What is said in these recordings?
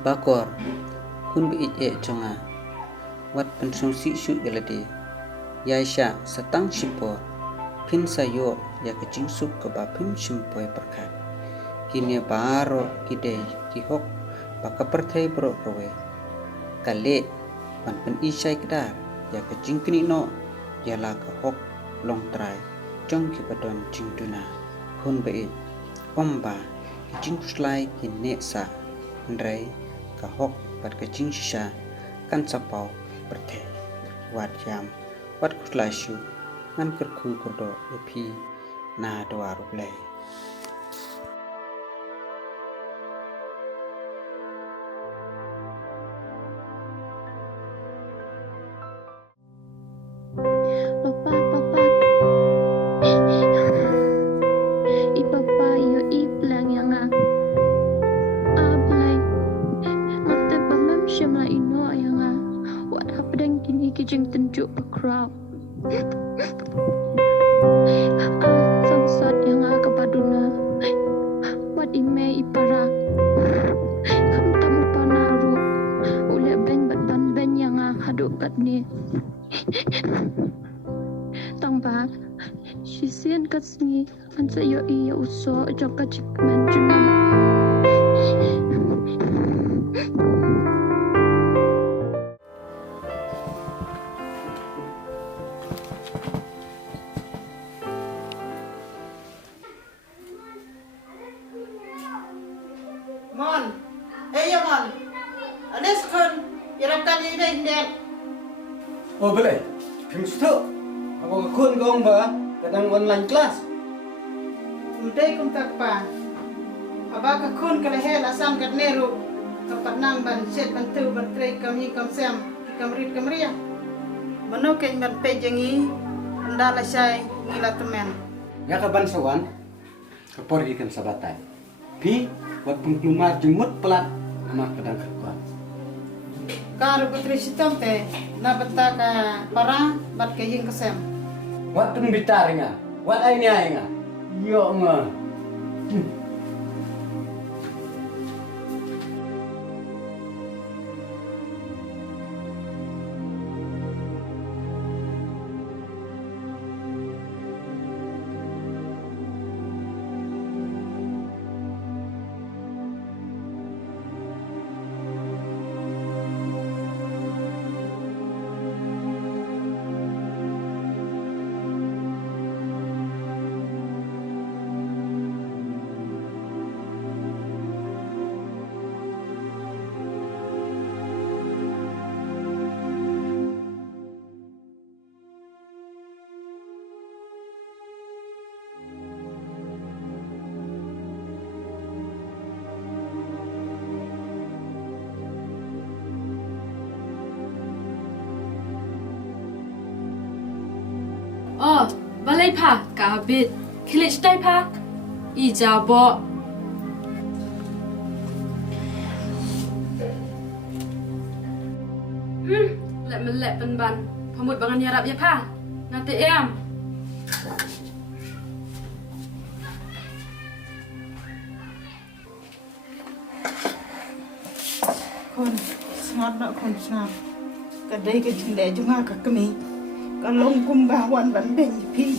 bakor hun bi jonga wat pensung si shu gelade yaisha satang shipor pin sayo ya kecing suk ke bapim simpoi perkat kini baro kide kihok baka perthai bro kawe kale pan pen isai kedar ya kecing kini no ya la ka hok long trai jong ki badon jing duna hun be omba kecing slai kini sa ndrai ka hok pat kecing sisa kan sapau perthai wat jam wat kuslai shu ngan kerku kodo epi na doa rublai Papa, ipapa iyo iplang yang ablay ngate pamam shamla ino yang what happened kini kijing tunjuk pa crowd sangsat yang kepaduna wat ime ipara kam tamu panaru ule ben batan ben yang haduk kat ni tangba sisian kasni ansa yo iya uso joka cikman junam Mon, ya mon. Anes kun, irakan ini dek. Oh boleh, Pimstu. Aku kun gong ba, kadang online class. Udah kum takpa. Abak kun kalahel asam kat neru. Kapat nang ban set bantu bertrai kami sem kamrit kamria. Mano ken ban pejengi andala sai ngila temen. Ya kaban sawan, kapor ikan sabatai. Pi, buat pengkelumar jemut pelat nama kadang kerja. Karo putri sitom te na betaka para bat kaying kesem. Wat tum bitar nga, wat ay niya nga. Yo nga. Oh, balai pa kabit. Kilit tay pa. Ijabo. Let melek penban. Pamut bangan yarap ya pa. Nanti em. Kon, sangat nak kon sangat. Kadai ke jendela juga ke kami. Kalau kumbawan ban ben pi.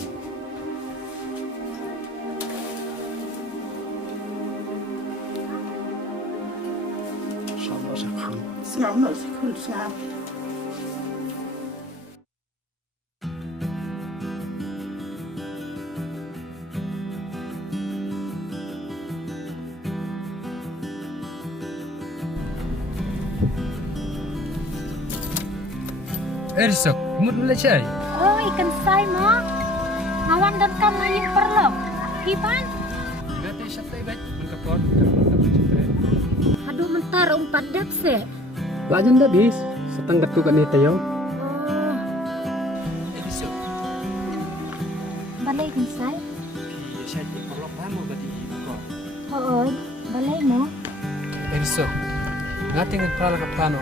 Sangat nak sekul sangat. Ersok, mut mulai cai. Oh, ikan sai mo. Ngawan dan kamu yang perlu. Hiban? Nanti siapa ibat mengkapor. Aduh, mentar umpat dak se. Lajan dah bis. Setengah tu kan itu yo. Oh, Ersok, balai ikan sai. iya saya perlu kamu berarti kau. Oh, balai mo. Ersok, ngati ngan pala ka plano.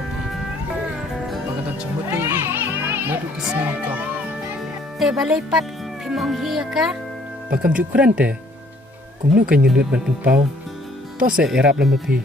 Magandang cumuti ini. Nadu kisni kau. Te balai pat pimong hiya ka. Bakam cukuran teh. Kumnu kan nyedut ban pau. To se erap lama pi.